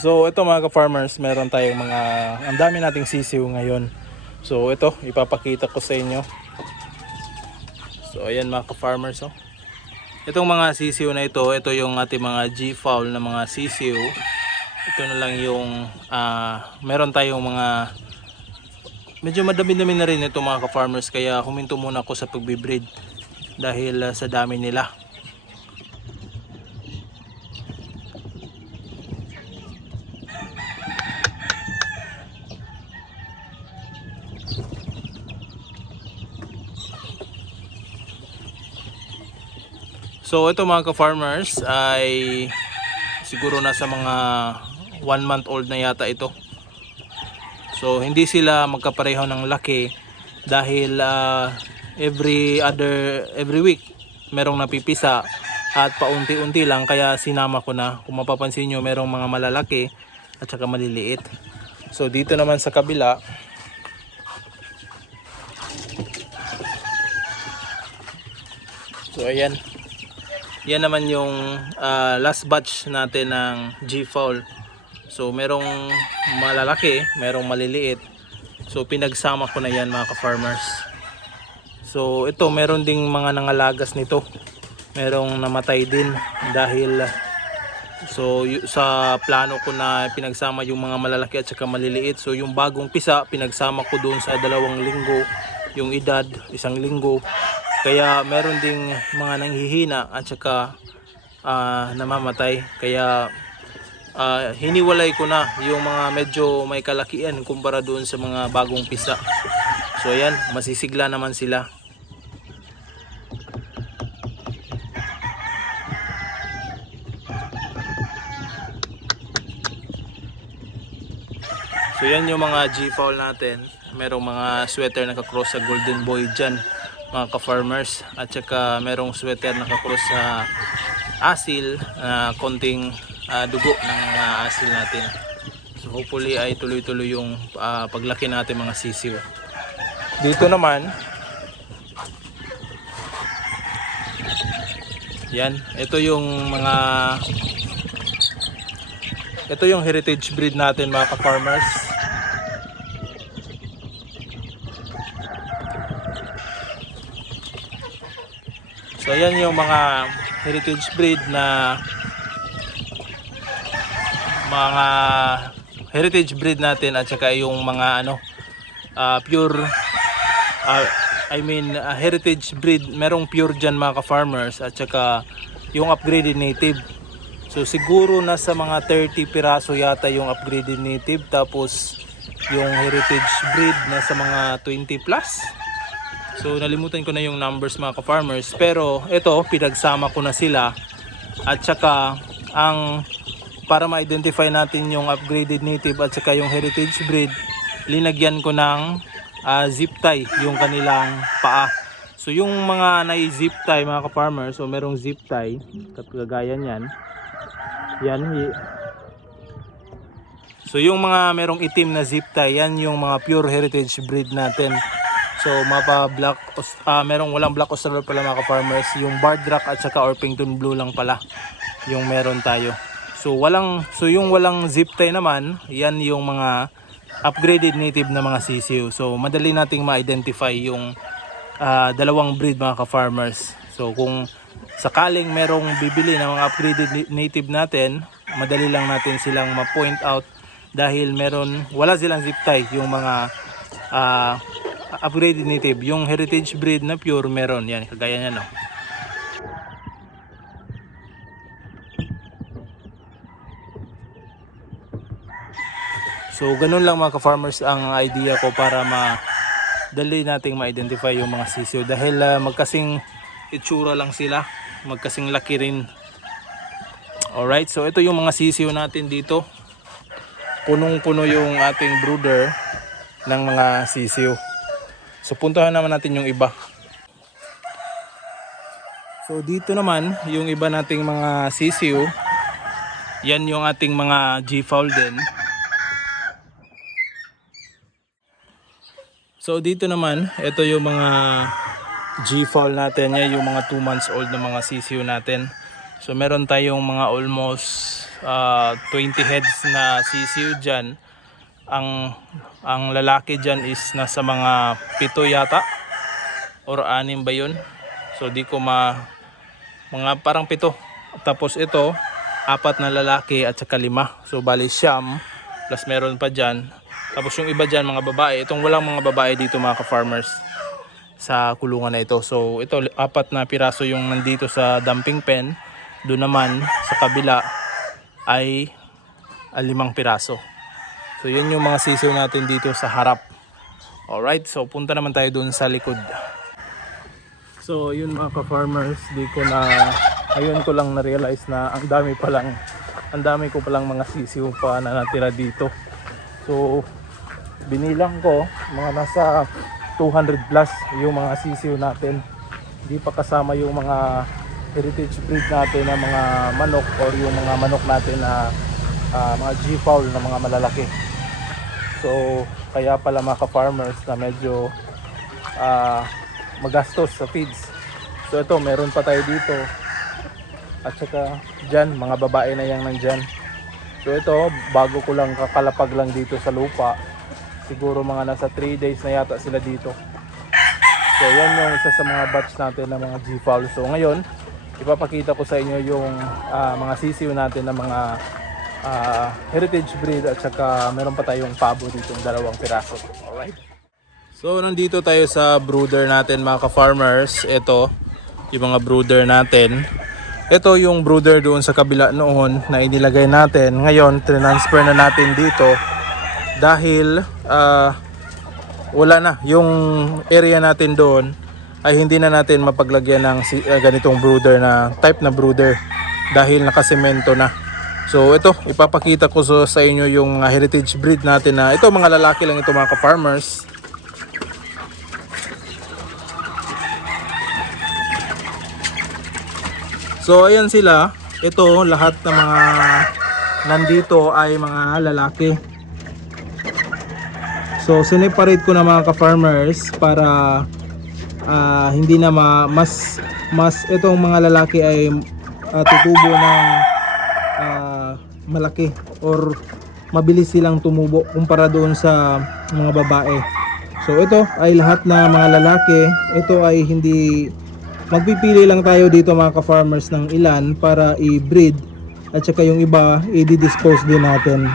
So ito mga ka-farmers, meron tayong mga, ang dami nating sisiw ngayon. So ito, ipapakita ko sa inyo. So ayan mga ka-farmers oh. Itong mga sisiw na ito, ito yung ating mga G-fowl na mga sisiw. Ito na lang yung, ah, meron tayong mga, medyo madami-dami na rin ito mga ka-farmers. Kaya huminto muna ako sa pagbibreed dahil ah, sa dami nila. So ito mga ka-farmers ay siguro nasa mga 1 month old na yata ito. So hindi sila magkapareho ng laki dahil ah, every other every week merong napipisa at paunti-unti lang kaya sinama ko na. Kung mapapansin nyo merong mga malalaki at saka maliliit. So dito naman sa kabila So ayan. Yan naman yung ah, last batch natin ng G-Fowl. So merong malalaki, merong maliliit. So pinagsama ko na yan mga ka-farmers. So ito meron ding mga nangalagas nito. Merong namatay din dahil so sa plano ko na pinagsama yung mga malalaki at saka maliliit. So yung bagong pisa pinagsama ko doon sa dalawang linggo yung edad, isang linggo. Kaya meron ding mga nanghihina at saka ah, namamatay. Kaya ah, hiniwalay ko na yung mga medyo may kalakian kumpara doon sa mga bagong pisa. So ayan, masisigla naman sila. So yan yung mga G-fowl natin. Merong mga sweater na cross sa Golden Boy dyan, mga ka-farmers. At saka merong sweater na cross sa asil, na konting ah, dugo ng ah, asil natin. So hopefully ay tuloy-tuloy yung ah, paglaki natin mga sisiw. Dito naman, yan, ito yung mga ito yung heritage breed natin mga ka-farmers. So ayan yung mga heritage breed na mga heritage breed natin at saka yung mga ano ah, pure ah, I mean ah, heritage breed merong pure dyan mga ka-farmers at saka yung upgraded native So siguro nasa mga 30 piraso yata yung upgraded native tapos yung heritage breed nasa mga 20 plus. So nalimutan ko na yung numbers mga ka-farmers pero ito pinagsama ko na sila at saka ang para ma-identify natin yung upgraded native at saka yung heritage breed linagyan ko ng ah, zip tie yung kanilang paa. So yung mga nai-zip tie mga ka-farmers so merong zip tie kagaya niyan yan. So yung mga merong itim na zip tie, yan yung mga pure heritage breed natin. So mapa black ah merong walang black Australian pala mga farmers, yung barred rock at saka Orpington blue lang pala yung meron tayo. So walang so yung walang zip tie naman, yan yung mga upgraded native na mga sisiw. So madali nating ma-identify yung ah, dalawang breed mga ka-farmers. So kung sakaling merong bibili ng mga upgraded native natin, madali lang natin silang ma-point out dahil meron wala silang zip tie yung mga ah, upgraded native. Yung heritage breed na pure meron yan, kagaya niyan no. So ganun lang mga ka-farmers ang idea ko para ma dali nating ma-identify yung mga sisiyo dahil ah, magkasing itsura lang sila, magkasing laki rin. Alright, so ito yung mga sisiyo natin dito. Punong-puno yung ating brooder ng mga sisiyo. So puntahan naman natin yung iba. So dito naman yung iba nating mga sisiyo. Yan yung ating mga G-fowl din. So dito naman, ito yung mga G-fowl natin, yan yung mga 2 months old na mga sisiyo natin. So meron tayong mga almost ah, 20 heads na sisiw dyan. Ang, ang lalaki dyan is nasa mga pito yata or anim ba yun? So di ko ma mga parang pito. Tapos ito, apat na lalaki at saka lima. So bali siyam plus meron pa dyan. Tapos yung iba dyan mga babae. Itong walang mga babae dito mga ka-farmers sa kulungan na ito. So ito apat na piraso yung nandito sa dumping pen. Doon naman sa kabila ay ah, limang piraso. So yun yung mga sisiw natin dito sa harap. Alright, so punta naman tayo doon sa likod. So yun mga ka-farmers, di ko na ayun ko lang na-realize na ang dami pa lang ang dami ko palang mga sisiw pa na natira dito. So binilang ko mga nasa 200 plus yung mga sisiw natin. Hindi pa kasama yung mga heritage breed natin na mga manok or yung mga manok natin na ah, mga G-fowl na mga malalaki. So kaya pala mga ka-farmers na medyo ah, magastos sa feeds. So ito, meron pa tayo dito. At saka dyan, mga babae na yang nandyan. So ito, bago ko lang kakalapag lang dito sa lupa. Siguro mga nasa 3 days na yata sila dito. So yan yung isa sa mga batch natin ng mga G-Fowl. So ngayon, ipapakita ko sa inyo yung ah, mga sisiw natin ng mga ah, heritage breed at saka meron pa tayong pabo dito, dalawang piraso. Alright. So nandito tayo sa brooder natin mga ka-farmers. Ito, yung mga brooder natin. Ito yung brooder doon sa kabila noon na inilagay natin. Ngayon, transfer na natin dito dahil ah, wala na. Yung area natin doon ay hindi na natin mapaglagyan ng ah, ganitong brooder na type na brooder dahil nakasemento na. So ito, ipapakita ko so, sa inyo yung ah, heritage breed natin na ito mga lalaki lang ito mga ka-farmers. So ayan sila. Ito lahat ng mga nandito ay mga lalaki. So sineparate ko na mga ka-farmers para ah, hindi na ma- mas mas itong mga lalaki ay ah, tutubo ng ah, malaki or mabilis silang tumubo kumpara doon sa mga babae. So ito ay lahat na mga lalaki. Ito ay hindi magpipili lang tayo dito mga ka-farmers ng ilan para i-breed at saka yung iba i-dispose din natin.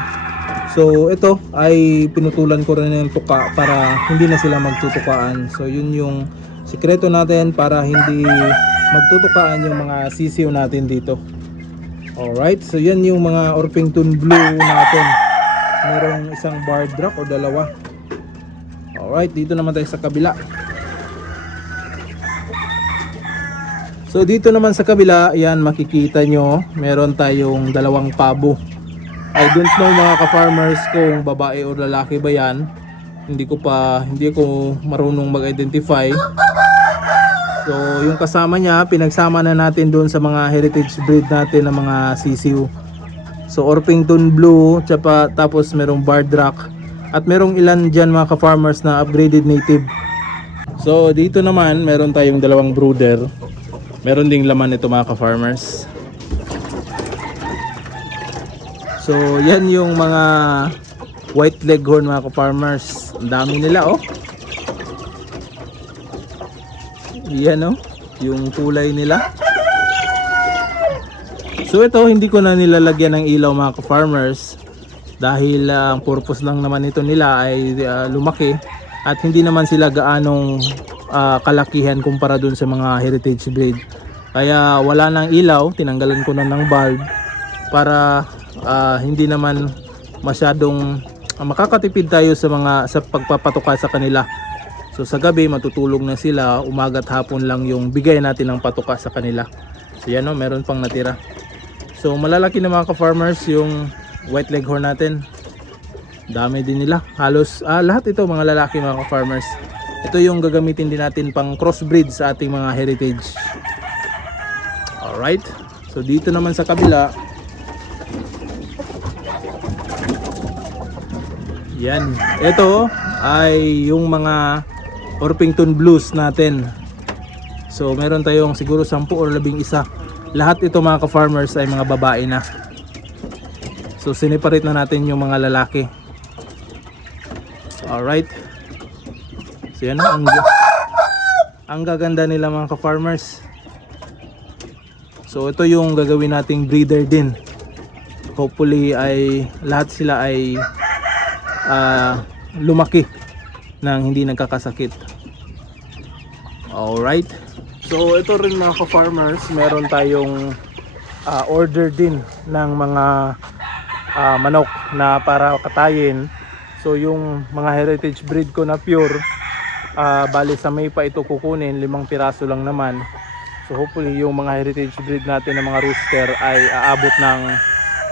So ito ay pinutulan ko rin ng tuka para hindi na sila magtutukaan. So yun yung sikreto natin para hindi magtutukaan yung mga sisiw natin dito. Alright, so yan yung mga Orpington Blue natin. Merong isang bar drop o dalawa. Alright, dito naman tayo sa kabila. So dito naman sa kabila, yan makikita nyo, meron tayong dalawang pabo. I don't know mga ka-farmers kung babae o lalaki ba yan. Hindi ko pa, hindi ko marunong mag-identify. So yung kasama niya, pinagsama na natin doon sa mga heritage breed natin ng mga sisiw. So Orpington Blue, tsapa, tapos merong Bardrock. At merong ilan dyan mga ka-farmers na upgraded native. So dito naman, meron tayong dalawang brooder. Meron ding laman ito mga ka-farmers. So, yan yung mga white leghorn mga ka-farmers. Ang dami nila oh. Yan oh, yung kulay nila. So ito, hindi ko na nilalagyan ng ilaw mga ka-farmers dahil ah, ang purpose lang naman ito nila ay ah, lumaki at hindi naman sila gaanong ah, kalakihan kumpara dun sa mga heritage breed. Kaya wala nang ilaw, tinanggalan ko na ng bulb para ah, hindi naman masyadong makakatipid tayo sa mga sa pagpapatuka sa kanila. So sa gabi matutulog na sila, umaga at hapon lang yung bigay natin ng patuka sa kanila. So yan o, meron pang natira. So malalaki na mga ka-farmers yung white leghorn natin. Dami din nila. Halos ah, lahat ito mga lalaki mga ka-farmers. Ito yung gagamitin din natin pang crossbreed sa ating mga heritage. Alright. So dito naman sa kabila. Yan. Ito ay yung mga Orpington Blues natin. So meron tayong siguro 10 or 11. Lahat ito mga ka-farmers ay mga babae na. So siniparate na natin yung mga lalaki. Alright. So yan ang, ang gaganda nila mga ka-farmers. So ito yung gagawin nating breeder din. Hopefully ay lahat sila ay ah, lumaki nang hindi nagkakasakit. Alright. So ito rin mga ka-farmers, meron tayong ah, order din ng mga ah, manok na para katayin. So yung mga heritage breed ko na pure, ah, bali sa May pa ito kukunin, limang piraso lang naman. So hopefully yung mga heritage breed natin ng mga rooster ay aabot ng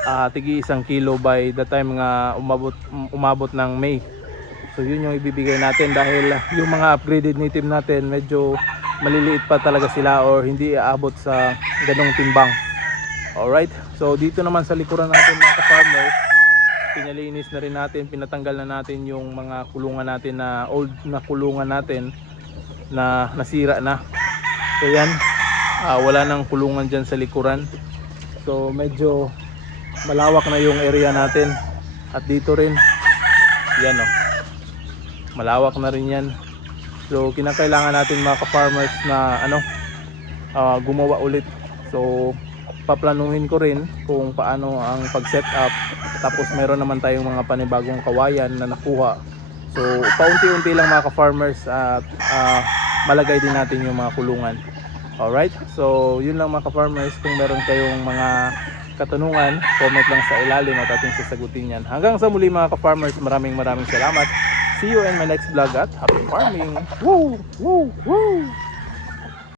ah, tigi isang kilo by the time nga umabot, umabot ng May. So yun yung ibibigay natin dahil yung mga upgraded native natin medyo maliliit pa talaga sila or hindi aabot sa ganong timbang. Alright, so dito naman sa likuran natin mga ka-farmers, pinalinis na rin natin, pinatanggal na natin yung mga kulungan natin na old na kulungan natin na nasira na. So yan, ah, wala nang kulungan dyan sa likuran. So medyo malawak na yung area natin. At dito rin, yan o, malawak na rin yan. So kinakailangan natin mga ka-farmers na ano, ah, gumawa ulit. So paplanuhin ko rin kung paano ang pag-set up. Tapos meron naman tayong mga panibagong kawayan na nakuha. So paunti-unti lang mga ka-farmers at ah, malagay din natin yung mga kulungan. Alright, so yun lang mga ka-farmers. Kung meron kayong mga katanungan, comment lang sa ilalim at ating sasagutin yan. Hanggang sa muli mga ka-farmers, maraming maraming salamat. See you in my next vlog at happy farming! Woo! Woo! Woo!